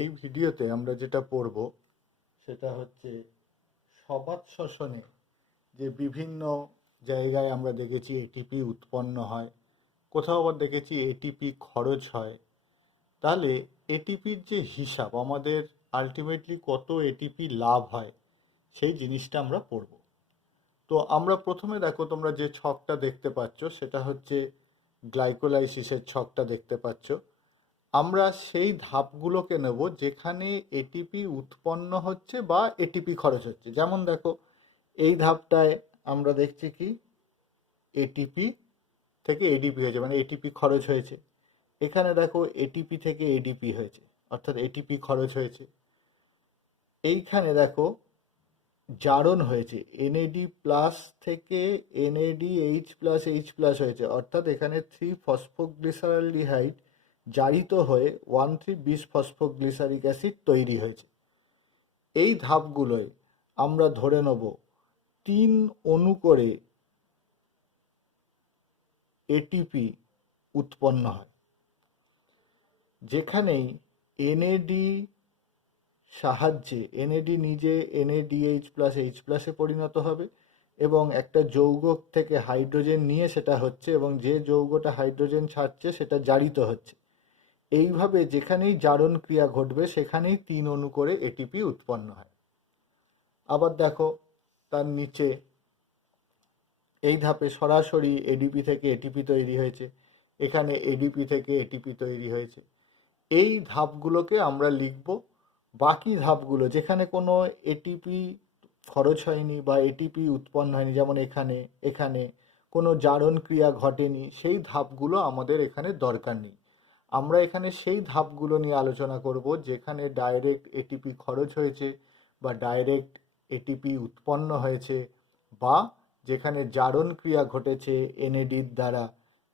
এই ভিডিওতে আমরা যেটা পড়ব সেটা হচ্ছে সবাত শ্বসনে যে বিভিন্ন জায়গায় আমরা দেখেছি এটিপি উৎপন্ন হয়, কোথাও আবার দেখেছি এটিপি খরচ হয়। তাহলে এটিপির যে হিসাব, আমাদের আলটিমেটলি কত এটিপি লাভ হয়, সেই জিনিসটা আমরা পড়ব। তো আমরা প্রথমে দেখো, তোমরা যে ছকটা দেখতে পাচ্ছ সেটা হচ্ছে গ্লাইকোলাইসিসের ছকটা দেখতে পাচ্ছ। আমরা সেই ধাপগুলোকে নেব যেখানে এটিপি উৎপন্ন হচ্ছে বা এটিপি খরচ হচ্ছে। যেমন দেখো, এই ধাপটায় আমরা দেখছি কি এটিপি থেকে এডিপি হয়েছে, মানে এটিপি খরচ হয়েছে। এখানে দেখো এটিপি থেকে এডিপি হয়েছে, অর্থাৎ এটিপি খরচ হয়েছে। এইখানে দেখো জারণ হয়েছে, এনএডি প্লাস থেকে NAD H plus H plus হয়েছে, অর্থাৎ এখানে 3-ফসফোগ্লিসারলডিহাইড জারিত হয়ে 1,3-বিস-ফসফোগ্লিসারিক অ্যাসিড তৈরি হয়েছে। এই ধাপগুলোয় আমরা ধরে নেব 3 অণু করে এটিপি উৎপন্ন হয়, যেখানেই এনএডি সাহায্যে এনএডি নিজে এনএডিএইচ প্লাস এইচ প্লাসে পরিণত হবে এবং একটা যৌগ থেকে হাইড্রোজেন নিয়ে সেটা হচ্ছে, এবং যে যৌগটা হাইড্রোজেন ছাড়ছে সেটা জারিত হচ্ছে। এইভাবে যেখানেই জারণ ক্রিয়া ঘটবে সেখানেই 3 অণু করে এটিপি উৎপন্ন হয়। আবার দেখো তার নিচে এই ধাপে সরাসরি এডিপি থেকে এটিপি তৈরি হয়েছে, এখানে এডিপি থেকে এটিপি তৈরি হয়েছে। এই ধাপগুলোকে আমরা লিখব। বাকি ধাপগুলো যেখানে কোনো এটিপি খরচ হয়নি বা এটিপি উৎপন্ন হয়নি, যেমন এখানে এখানে কোনো জারণ ক্রিয়া ঘটেনি, সেই ধাপগুলো আমাদের এখানে দরকার নেই। আমরা এখানে সেই ধাপগুলো নিয়ে আলোচনা করব যেখানে ডাইরেক্ট এটিপি খরচ হয়েছে বা ডাইরেক্ট এটিপি উৎপন্ন হয়েছে, বা যেখানে জারণ ক্রিয়া ঘটেছে এনএডির দ্বারা,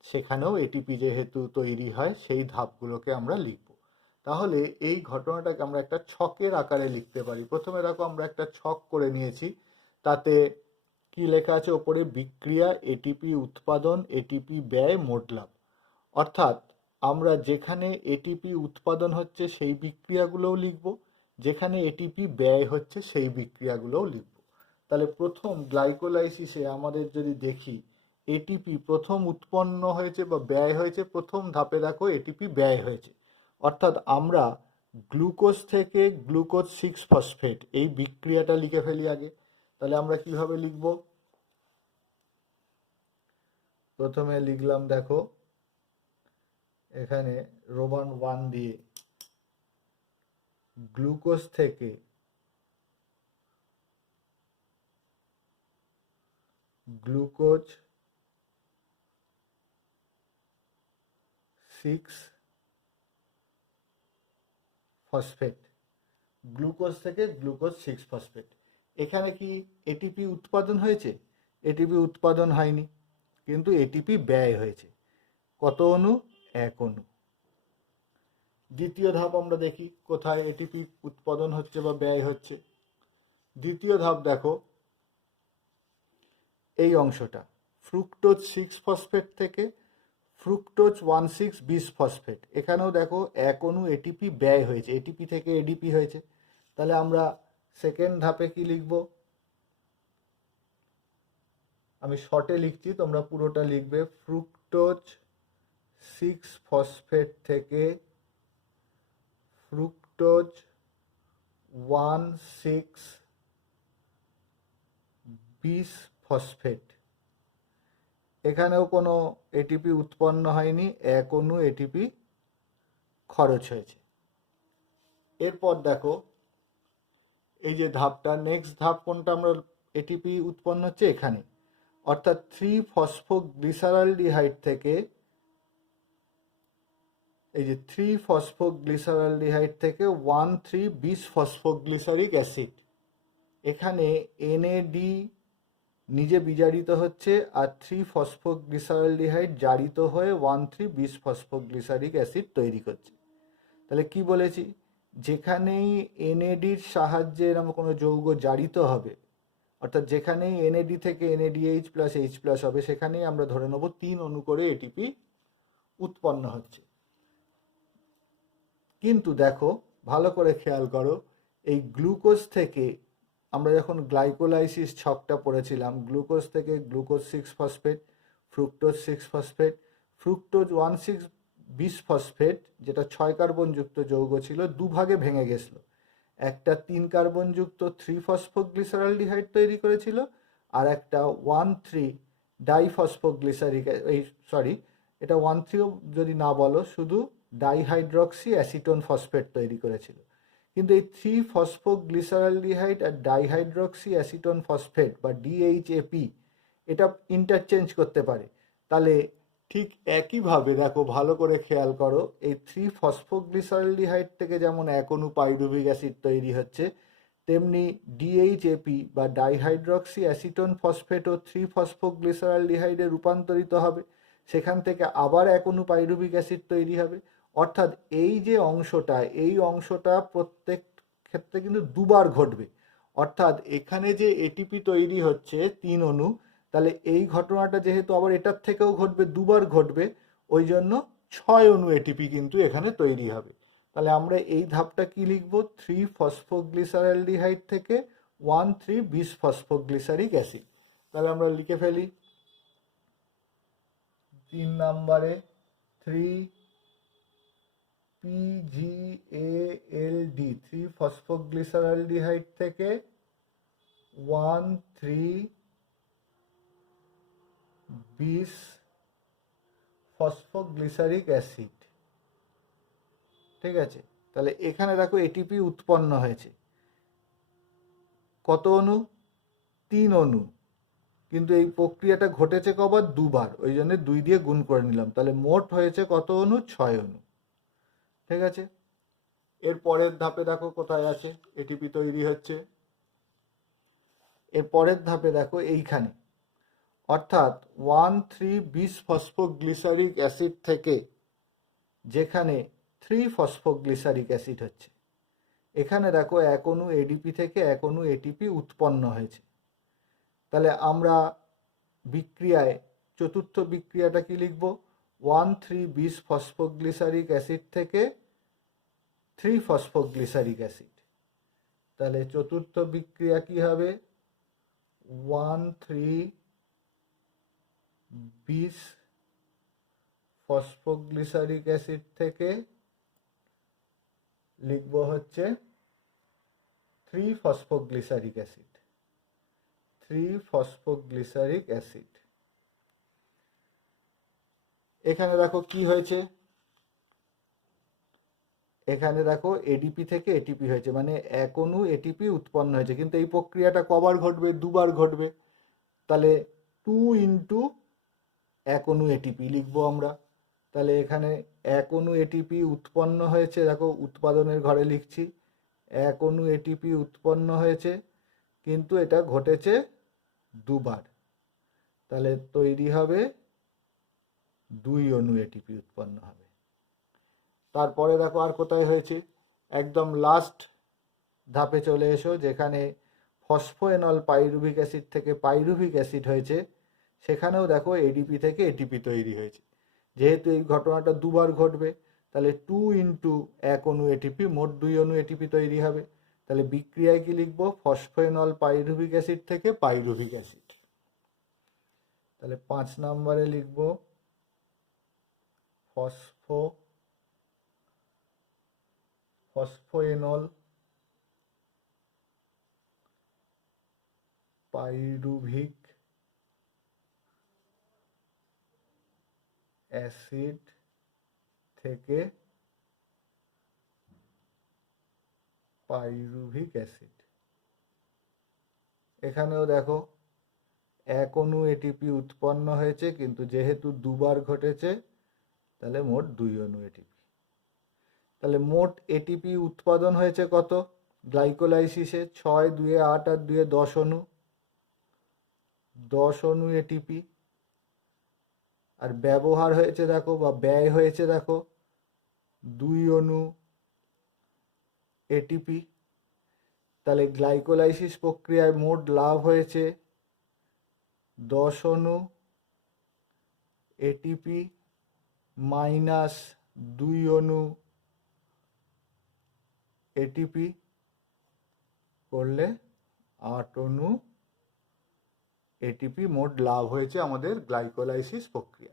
সেখানেও এটিপি যেহেতু তৈরি হয়, সেই ধাপগুলোকে আমরা লিখব। তাহলে এই ঘটনাটাকে আমরা একটা ছকের আকারে লিখতে পারি। প্রথমে দেখো আমরা একটা ছক করে নিয়েছি, তাতে কি লেখা আছে ওপরে, বিক্রিয়া, এটিপি উৎপাদন, এটিপি ব্যয়, মোট লাভ। অর্থাৎ আমরা যেখানে এটিপি উৎপাদন হচ্ছে সেই বিক্রিয়াগুলোও লিখব, যেখানে এটিপি ব্যয় হচ্ছে সেই বিক্রিয়াগুলোও লিখব। তাহলে প্রথম গ্লাইকোলাইসিসে আমাদের যদি দেখি, এটিপি প্রথম উৎপন্ন হয়েছে বা ব্যয় হয়েছে, প্রথম ধাপে দেখো এটিপি ব্যয় হয়েছে। অর্থাৎ আমরা গ্লুকোজ থেকে গ্লুকোজ 6-ফসফেট এই বিক্রিয়াটা লিখে ফেলি আগে। তাহলে আমরা কিভাবে লিখব? প্রথমে লিখলাম দেখো এখানে রোমান 1 দিয়ে গ্লুকোজ থেকে গ্লুকোজ 6-ফসফেট, গ্লুকোজ থেকে গ্লুকোজ 6-ফসফেট। এখানে কি এটিপি উৎপাদন হয়েছে? এটিপি উৎপাদন হয়নি, কিন্তু এটিপি ব্যয় হয়েছে। কত অণু? 1 অণু। দ্বিতীয় ধাপ আমরা দেখি কোথায় এটিপি উৎপাদন হচ্ছে বা ব্যয় হচ্ছে। দ্বিতীয় ধাপ দেখো এই অংশটা, ফ্রুক্টোজ 6-ফসফেট থেকে ফ্রুক্টোজ 1,6-বিস-ফসফেট। এখানেও দেখো 1 অণু এটিপি ব্যয় হয়েছে, এটিপি থেকে এডিপি হয়েছে। তাহলে আমরা সেকেন্ড ধাপে কি লিখব? আমি শর্টে লিখছি, তোমরা পুরোটা লিখবে। ফ্রুক্টোজ 6-ফসফেট থেকে ফ্রুক্টোজ 1,6-বিস-ফসফেট। এখানেও কোনো এটিপি উৎপন্ন হয়নি, 1 অণু এটিপি খরচ হয়েছে। এরপর দেখো এই যে ধাপটা, নেক্সট ধাপ কোনটা? আমরা এটিপি উৎপন্ন হচ্ছে এখানে, অর্থাৎ 3-ফসফোগ্লিসারলডিহাইড থেকে, এই যে 3-ফসফোগ্লিসারলডিহাইড থেকে 1,3-বিস-ফসফোগ্লিসারিক অ্যাসিড। এখানে এনএডি নিজে বিজারিত হচ্ছে আর 3-ফসফোগ্লিসারলডিহাইড জারিত হয়ে 1,3-বিস-ফসফোগ্লিসারিক অ্যাসিড তৈরি করছে। তাহলে কি বলেছি? যেখানেই এনএডির সাহায্যে এরকম কোনো যৌগ জারিত হবে, অর্থাৎ যেখানেই এনএডি থেকে এনএডিএইচ প্লাস এইচ প্লাস হবে, সেখানেই আমরা ধরে নেব 3 অণু করে এটিপি উৎপন্ন হচ্ছে। কিন্তু দেখো ভালো করে খেয়াল করো, এই গ্লুকোজ থেকে আমরা যখন গ্লাইকোলাইসিস ছকটা পড়েছিলাম, গ্লুকোজ থেকে glucose 6 phosphate, fructose 6 phosphate, fructose 1,6-বিসফসফেট যেটা 6 কার্বনযুক্ত যৌগ ছিল দুভাগে ভেঙে গেছিল। একটা 3 কার্বনযুক্ত 3 ফসফোগ্লিসারালডিহাইড তৈরি করেছিল, আর একটা 1,3-ডাইফসফোগ্লিসারিক, এটা 1,3ও যদি না বলো, শুধু ডাইহাইড্রক্সি অ্যাসিটোন ফসফেট তৈরি করেছিল। কিন্তু এই 3 ফসফোগ্লিসারালডিহাইড আর ডাইহাইড্রক্সি অ্যাসিটোন ফসফেট বা ডিএইচএপি এটা ইন্টারচেঞ্জ করতে পারে। তাহলে ঠিক একইভাবে দেখো, ভালো করে খেয়াল করো, এই 3 ফসফোগ্লিসারালডিহাইড থেকে যেমন 1 অণু পাইরুভিক অ্যাসিড তৈরি হচ্ছে, তেমনি ডিএইচএপি বা ডাইহাইড্রক্সি অ্যাসিটোন ফসফেটও 3 ফসফোগ্লিসারালডিহাইডে রূপান্তরিত হবে, সেখান থেকে আবার 1 অণু পাইরুভিক অ্যাসিড তৈরি হবে। অর্থাৎ এই যে অংশটা, এই অংশটা প্রত্যেক ক্ষেত্রে কিন্তু দুবার ঘটবে। অর্থাৎ এখানে যে এটিপি তৈরি হচ্ছে 3 অণু, তাহলে এই ঘটনাটা যেহেতু আবার এটার থেকেও ঘটবে, দুবার ঘটবে, ওই জন্য 6 অণু এটিপি কিন্তু এখানে তৈরি হবে। তাহলে আমরা এই ধাপটা কি লিখব? 3 ফসফোগ্লিসারালডিহাইড থেকে 1,3-বিসফসফোগ্লিসারিক অ্যাসিড। তাহলে আমরা লিখে ফেলি 3 নম্বরে 3PGALD, 3 ফসফোগ্লিসারালডিহাইড থেকে 1,3-বিসফসফোগ্লিসারিক অ্যাসিড। ঠিক আছে, তাহলে এখানে দেখো এটিপি উৎপন্ন হয়েছে কত অণু? 3 অণু, কিন্তু এই প্রক্রিয়াটা ঘটেছে কবার? দুবার, ওই জন্য 2 দিয়ে গুণ করে নিলাম। তাহলে মোট হয়েছে কত অণু? 6 অণু। ঠিক আছে, এর পরের ধাপে দেখো কোথায় আছে এটিপি তৈরি হচ্ছে। এর পরের ধাপে দেখো এইখানে, অর্থাৎ 1,3-বিসফসফোগ্লিসারিক অ্যাসিড থেকে যেখানে 3 ফসফোগ্লিসারিক অ্যাসিড হচ্ছে, এখানে দেখো 1 অণু এডিপি থেকে 1 অণু এটিপি উৎপন্ন হয়েছে। তাহলে আমরা বিক্রিয়ায় চতুর্থ বিক্রিয়াটা কি লিখব? 1,3-বিসফসফোগ্লিসারিক অ্যাসিড থেকে 3 ফসফোগ্লিসারিক অ্যাসিড। তাহলে চতুর্থ বিক্রিয়া কি হবে? 1,3-বিসফসফোগ্লিসারিক অ্যাসিড থেকে লিখব হচ্ছে 3 ফসফোগ্লিসারিক অ্যাসিড। 3 phosphoglyceric acid. এখানে দেখো কি হয়েছে, এখানে দেখো এডিপি থেকে এটিপি হয়েছে, মানে 1 অণু এটিপি উৎপন্ন হয়েছে, কিন্তু এই প্রক্রিয়াটা কবার ঘটবে? দুবার ঘটবে। তাহলে 2 ইন্টু 1 অণু এটিপি লিখবো আমরা। তাহলে এখানে 1 অণু এটিপি উৎপন্ন হয়েছে, দেখো উৎপাদনের ঘরে লিখছি, 1 অণু এটিপি উৎপন্ন হয়েছে, কিন্তু এটা ঘটেছে দুবার। তাহলে তৈরি হবে 2 অণু এটিপি উৎপন্ন হবে। তারপরে দেখো আর কোথায় হয়েছে, একদম লাস্ট ধাপে চলে এসো, যেখানে ফসফোএনল পাইরুভিক অ্যাসিড থেকে পাইরুভিক অ্যাসিড হয়েছে, সেখানেও দেখো এডিপি থেকে এটিপি তৈরি হয়েছে। যেহেতু এই ঘটনাটা দুবার ঘটবে, তাহলে 2 ইন্টু 1 অণু এটিপি, মোট 2 অণু এটিপি তৈরি হবে। তাহলে বিক্রিয়ায় কি লিখবো? ফসফোএনল পাইরুভিক অ্যাসিড থেকে পাইরুভিক অ্যাসিড। তাহলে 5 নম্বরে লিখবো ফসফোএনল পাইরুভিক অ্যাসিড থেকে পাইরুভিক অ্যাসিড। এখানেও দেখো 1 অণু এটিপি উৎপন্ন হয়েছে, কিন্তু যেহেতু দুবার ঘটেছে, তাহলে মোট 2 অণু এটিপি। তাহলে মোট এটিপি উৎপাদন হয়েছে কত? গ্লাইকোলাইসিসে 6 2 8 আর 2 10 অণু, 10 অণু এটিপি। আর ব্যবহার হয়েছে দেখো, বা ব্যয় হয়েছে দেখো, 2 অণু এটিপি। তাহলে গ্লাইকোলাইসিস প্রক্রিয়ায় মোট লাভ হয়েছে 10 অণু এটিপি মাইনাস 2 অণু এটিপি করলে 8 অণু এটিপি মোট লাভ হয়েছে আমাদের গ্লাইকোলাইসিস প্রক্রিয়া।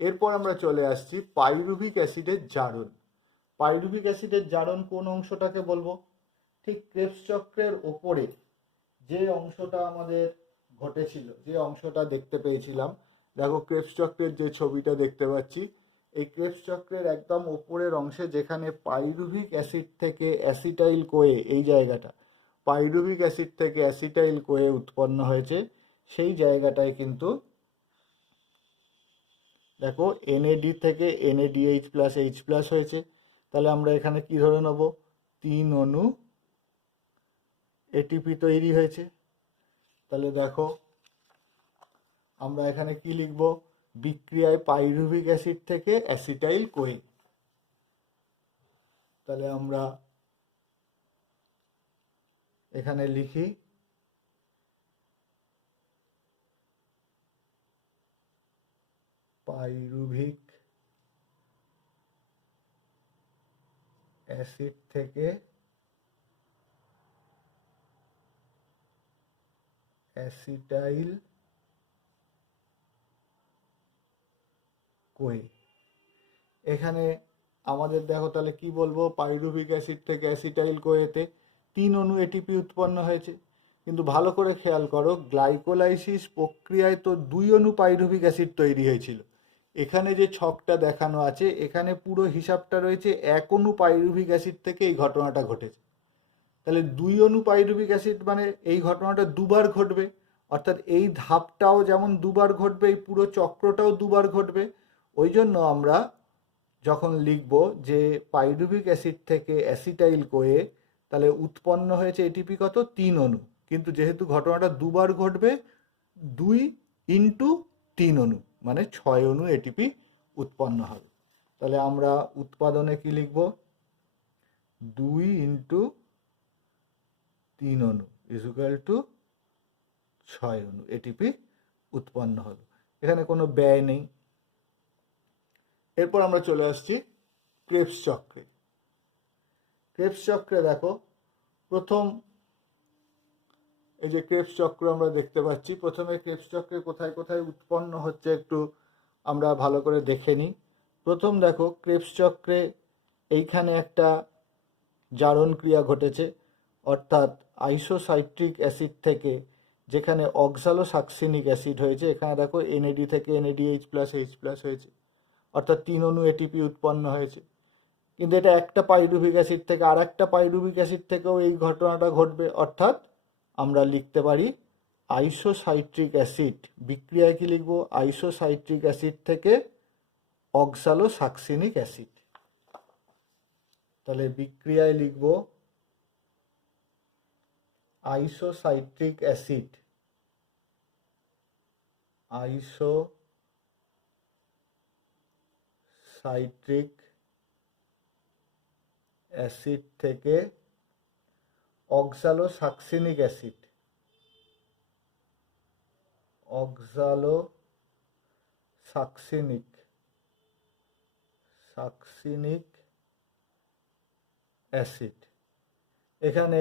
এরপর আমরা চলে আসছি পাইরুভিক অ্যাসিডের জারণ। পাইরুভিক অ্যাসিডের জারণ কোন অংশটাকে বলবো? ঠিক ক্রেবস চক্রের ওপরে যে অংশটা আমাদের ঘটেছিল, যে অংশটা দেখতে পেয়েছিলাম, দেখো ক্রেবস চক্রের যে ছবিটা দেখতে পাচ্ছি, এই ক্রেবস চক্রের একদম ওপরের অংশে যেখানে পাইরুভিক অ্যাসিড থেকে অ্যাসিটাইল কোয়ে, এই জায়গাটা পাইরুভিক অ্যাসিড থেকে অ্যাসিটাইল কোয়ে উৎপন্ন হয়েছে, সেই জায়গাটায় কিন্তু দেখো এনএডি থেকে এনএডিএইচ প্লাস এইচ প্লাস হয়েছে। তাহলে আমরা এখানে কি ধরে নেব? 3 অণু এটিপি তৈরি হয়েছে। তাহলে দেখো আমরা এখানে কি লিখব? বিক্রিয়ায় পাইরুভিক অ্যাসিড থেকে অ্যাসিটাইল কোয়ে। তাহলে আমরা এখানে লিখি পাইরুভিক অ্যাসিড থেকে অ্যাসিটাইল কোয়ে। এখানে আমাদের দেখো তাহলে কি বলবো? পাইরুভিক অ্যাসিড থেকে অ্যাসিটাইল কোয়েতে 3 অণু এটিপি উৎপন্ন হয়েছে। কিন্তু ভালো করে খেয়াল করো, গ্লাইকোলাইসিস প্রক্রিয়ায় তো 2 অণু পাইরুভিক অ্যাসিড তৈরি হয়েছিল। এখানে যে ছকটা দেখানো আছে, এখানে পুরো হিসাবটা রয়েছে 1 অণু পাইরুভিক অ্যাসিড থেকে এই ঘটনাটা ঘটেছে। তাহলে 2 অণু পাইরুভিক অ্যাসিড মানে এই ঘটনাটা দুবার ঘটবে, অর্থাৎ এই ধাপটাও যেমন দুবার ঘটবে, এই পুরো চক্রটাও দুবার ঘটবে। ওই জন্য আমরা যখন লিখব যে পাইরুভিক অ্যাসিড থেকে অ্যাসিটাইল কোয়ে, তাহলে উৎপন্ন হয়েছে এটিপি কত? 3 অণু। কিন্তু যেহেতু ঘটনাটা দুবার ঘটবে, 2 ইন্টু 3 অণু মানে 6 অণু এটিপি উৎপন্ন হবে। তাহলে আমরা উৎপাদনে কি লিখব? 2 ইন্টু 3 অণু ইজুকাল টু 6 অণু এটিপি উৎপন্ন হলো। এখানে কোনো ব্যয় নেই। এরপর আমরা চলে আসছি ক্রেবস চক্রে। ক্রেবস চক্রে দেখো প্রথম এই যে ক্রেবস চক্র আমরা দেখতে পাচ্ছি, প্রথমে ক্রেবস চক্রে কোথায় কোথায় উৎপন্ন হচ্ছে একটু আমরা ভালো করে দেখে নিই। প্রথম দেখো ক্রেবস চক্রে এইখানে একটা জারণ ক্রিয়া ঘটেছে, অর্থাৎ আইসোসাইট্রিক অ্যাসিড থেকে যেখানে অক্সালোসাকসিনিক অ্যাসিড হয়েছে, এখানে দেখো এনএডি থেকে এনএডিএইচ প্লাস এইচ প্লাস হয়েছে, অর্থাৎ 3 অণু এটিপি উৎপন্ন হয়েছে। কিন্তু এটা একটা পাইরুভিক অ্যাসিড থেকে আর একটা পাইরুভিক অ্যাসিড থেকেও এই ঘটনাটা ঘটবে, অর্থাৎ আমরা লিখতে পারি আইসোসাইট্রিক অ্যাসিড। বিক্রিয়ায় কি লিখব? আইসোসাইট্রিক অ্যাসিড থেকে অক্সালোসাকসিনিক অ্যাসিড। তাহলে বিক্রিয়ায় লিখব আইসোসাইট্রিক অ্যাসিড, আইসোসাইট্রিক অ্যাসিড থেকে অক্সালোসাকসিনিক অ্যাসিড, অক্সালোসাকসিনিক অ্যাসিড। এখানে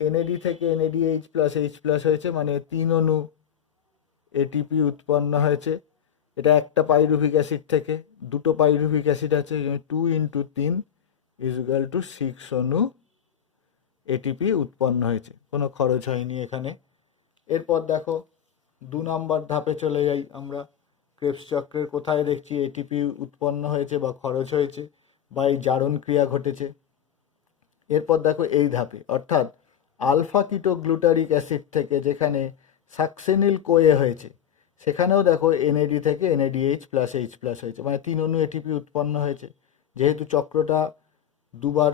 এনএডি থেকে এনএডিএইচ প্লাস এইচ প্লাস হয়েছে, মানে 3 অণু এটিপি উৎপন্ন হয়েছে। এটা একটা পাইরুভিক অ্যাসিড থেকে, দুটো পাইরুভিক অ্যাসিড আছে, 2 ইন্টু 3 ইজুগাল টু 6 অণু এটিপি উৎপন্ন হয়েছে, কোনো খরচ হয়নি এখানে। এরপর দেখো 2 নম্বর ধাপে চলে যাই আমরা। ক্রেবস চক্রের কোথায় দেখছি এটিপি উৎপন্ন হয়েছে বা খরচ হয়েছে বা এই জারণ ক্রিয়া ঘটেছে? এরপর দেখো এই ধাপে, অর্থাৎ আলফা কিটোগ্লুটারিক অ্যাসিড থেকে যেখানে সাকসেনিল কোয়ে হয়েছে, সেখানেও দেখো এনএডি থেকে এনএডিএইচ প্লাস এইচ প্লাস হয়েছে, মানে 3 অণু এটিপি উৎপন্ন হয়েছে। যেহেতু চক্রটা দুবার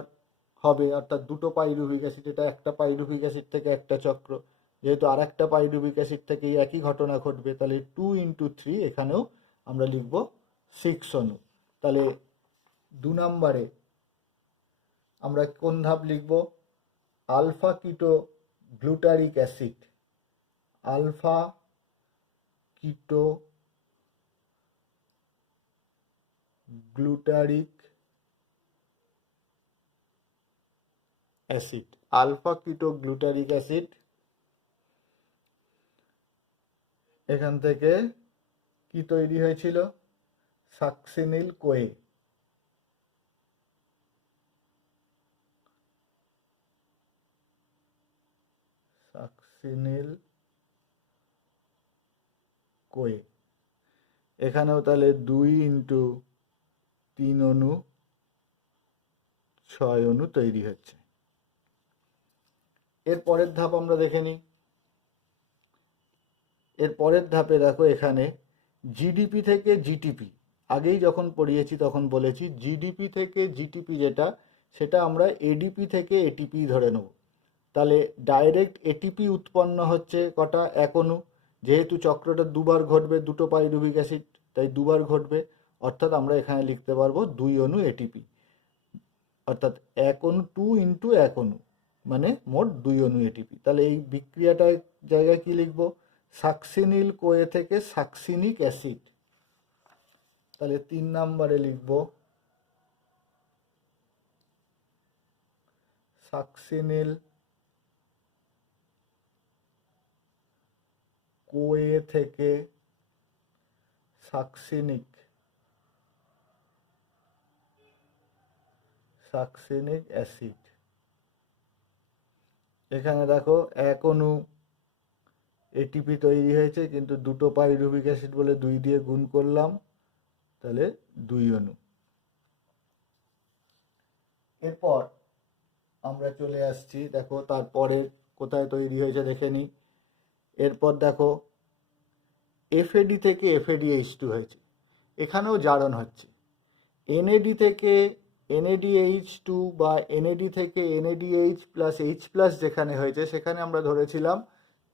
হবে, অর্থাৎ দুটো পাইরুভিক অ্যাসিড, এটা একটা পাইরুভিক অ্যাসিড থেকে একটা চক্র, যেহেতু আর একটা পাইরুভিক অ্যাসিড থেকে একই ঘটনা ঘটবে, তাহলে 2 ইন্টু 3 এখানেও আমরা লিখব 6 অণু। তাহলে 2 নম্বরে আমরা কোন ধাপ লিখব? Alpha keto glutaric acid, alpha keto glutaric acid, alpha ketoglutaric acid. এখান থেকে কি তৈরি হয়েছিল? সাকসিনিল কোয়ে। সাকসিনিল কোয়ে। এখানেও তাহলে 2 × 3 অণু 6 অণু তৈরি হচ্ছে। এর পরের ধাপ আমরা দেখে নিই। এর পরের ধাপে দেখো এখানে জিডিপি থেকে জিটিপি, আগেই যখন পড়িয়েছি তখন বলেছি জিডিপি থেকে জিটিপি যেটা, সেটা আমরা এডিপি থেকে এটিপি ধরে নেব। তাহলে ডাইরেক্ট এটিপি উৎপন্ন হচ্ছে কটা? 1 অণু। যেহেতু চক্রটা দুবার ঘটবে, 2 পাইরুভিক অ্যাসিড, তাই দুবার ঘটবে, অর্থাৎ আমরা এখানে লিখতে পারবো 2 অণু এটিপি, অর্থাৎ 1 অণু 2 × 1 অণু, মানে মোট 2 অণু এটিপি। তাহলে এই বিক্রিয়াটার জায়গায় কি লিখবো? সাকসিনিল কোয়ে থেকে সাকসিনিক অ্যাসিড। তাহলে 3 নম্বরে লিখবো সাকসিনিল কোয়ে থেকে সাকসিনিক অ্যাসিড। এখানে দেখো 1 অণু এটিপি তৈরি হয়েছে, কিন্তু 2 পাইরুভিক অ্যাসিড বলে 2 দিয়ে গুণ করলাম, তাহলে 2 অণু। এরপর আমরা চলে আসছি, দেখো তারপরে কোথায় তৈরি হয়েছে দেখে নিই। এরপর দেখো এফএডি থেকে এফএডিএইচ2 হয়েছে, এখানেও জারণ হচ্ছে। এনএডি থেকে NADH2 বা NAD থেকে NADH+H+ যেখানে হয়েছে সেখানে আমরা ধরেছিলাম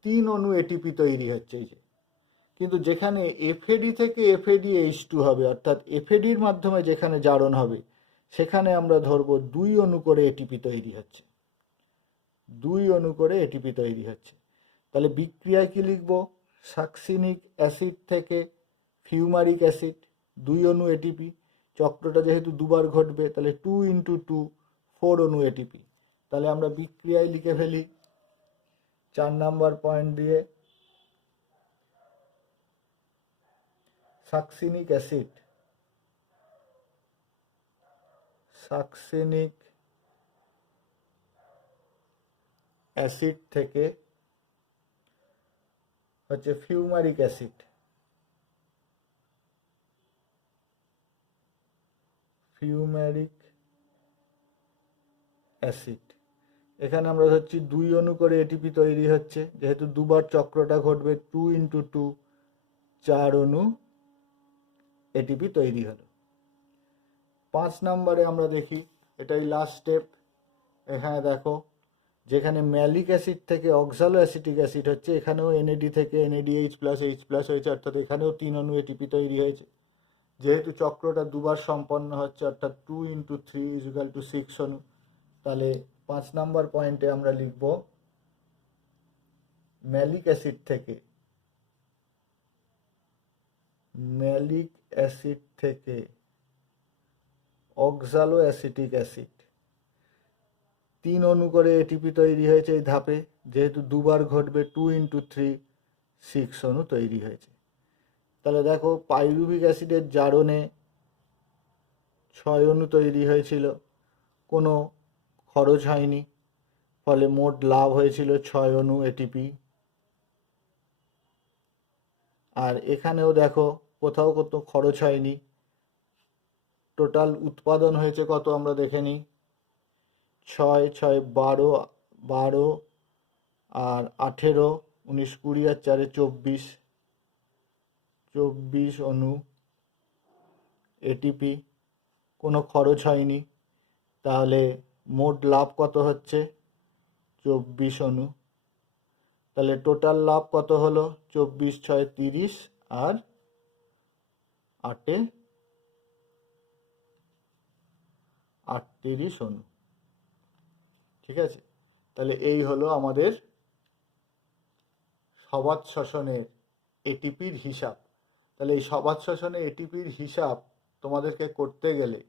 3 অণু এটিপি তৈরি হচ্ছে, এই যে। কিন্তু যেখানে এফএডি থেকে এফএডিএইচ2 হবে, অর্থাৎ এফএডির মাধ্যমে যেখানে জারণ হবে, সেখানে আমরা ধরবো 2 অণু করে এটিপি তৈরি হচ্ছে, 2 অণু করে এটিপি তৈরি হচ্ছে। তাহলে বিক্রিয়ায় কি লিখবো? সাকসিনিক অ্যাসিড থেকে ফিউমারিক অ্যাসিড, 2 অণু এটিপি। চক্রটা যেহেতু দুবার ঘটবে, তাহলে 2 × 2 4 অণু এটিপি। তাহলে আমরা বিক্রিয়ায় লিখে ফেলি 4 নম্বর পয়েন্ট দিয়ে, সাকসিনিক অ্যাসিড থেকে হচ্ছে ফিউমারিক অ্যাসিড, এখানে আমরা ধরছি 2 অণু করে এটিপি তৈরি হচ্ছে, যেহেতু দুবার চক্রটা ঘটবে, 2 × 2 4 অণু এটিপি তৈরি হলো। 5 নম্বরে আমরা দেখি, এটাই লাস্ট স্টেপ। এখানে দেখো যেখানে ম্যালিক অ্যাসিড থেকে অক্সালো অ্যাসিটিক অ্যাসিড হচ্ছে, এখানেও NAD থেকে NADH+H+ হয়েছে, অর্থাৎ এখানেও 3 অণু এটিপি তৈরি হয়েছে। যেহেতু চক্রটা দুবার সম্পন্ন হচ্ছে, অর্থাৎ 2 × 3 = 6 অণু। তাহলে 5 নম্বর পয়েন্টে আমরা লিখব ম্যালিক অ্যাসিড থেকে অক্সালো অ্যাসিটিক অ্যাসিড, 3 অণু করে এটিপি তৈরি হয়েছে এই ধাপে, যেহেতু দুবার ঘটবে, 2 × 3 6 অণু তৈরি হয়েছে। তাহলে দেখো পাইরুভিক অ্যাসিডের জারণে 6 অণু তৈরি হয়েছিল, কোনো খরচ হয়নি, ফলে মোট লাভ হয়েছিল 6 অণু এটিপি। আর এখানেও দেখো কোথাও খরচ হয়নি, টোটাল উৎপাদন হয়েছে কত আমরা দেখে নিই। 6 6 12 12 আর 18 19 20 আর 4 24 অণু এটিপি, কোনো খরচ হয়নি। তাহলে মোট লাভ কত হচ্ছে? 24 অণু। তাহলে টোটাল লাভ কত হলো? 24 6 30 আর 8 38 অণু। ঠিক আছে, তাহলে এই হলো আমাদের সবাত শ্বসনের এটিপির হিসাব। তাহলে এই সবাত শ্বসনে এটিপির হিসাব তোমাদেরকে করতে গেলে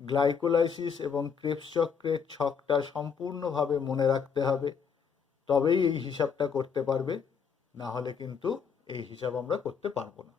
গ্লাইকোলাইসিস এবং ক্রেবস চক্রের ছকটা সম্পূর্ণভাবে মনে রাখতে হবে, তবেই এই হিসাবটা করতে পারবে, না হলে কিন্তু এই হিসাব আমরা করতে পারবো না।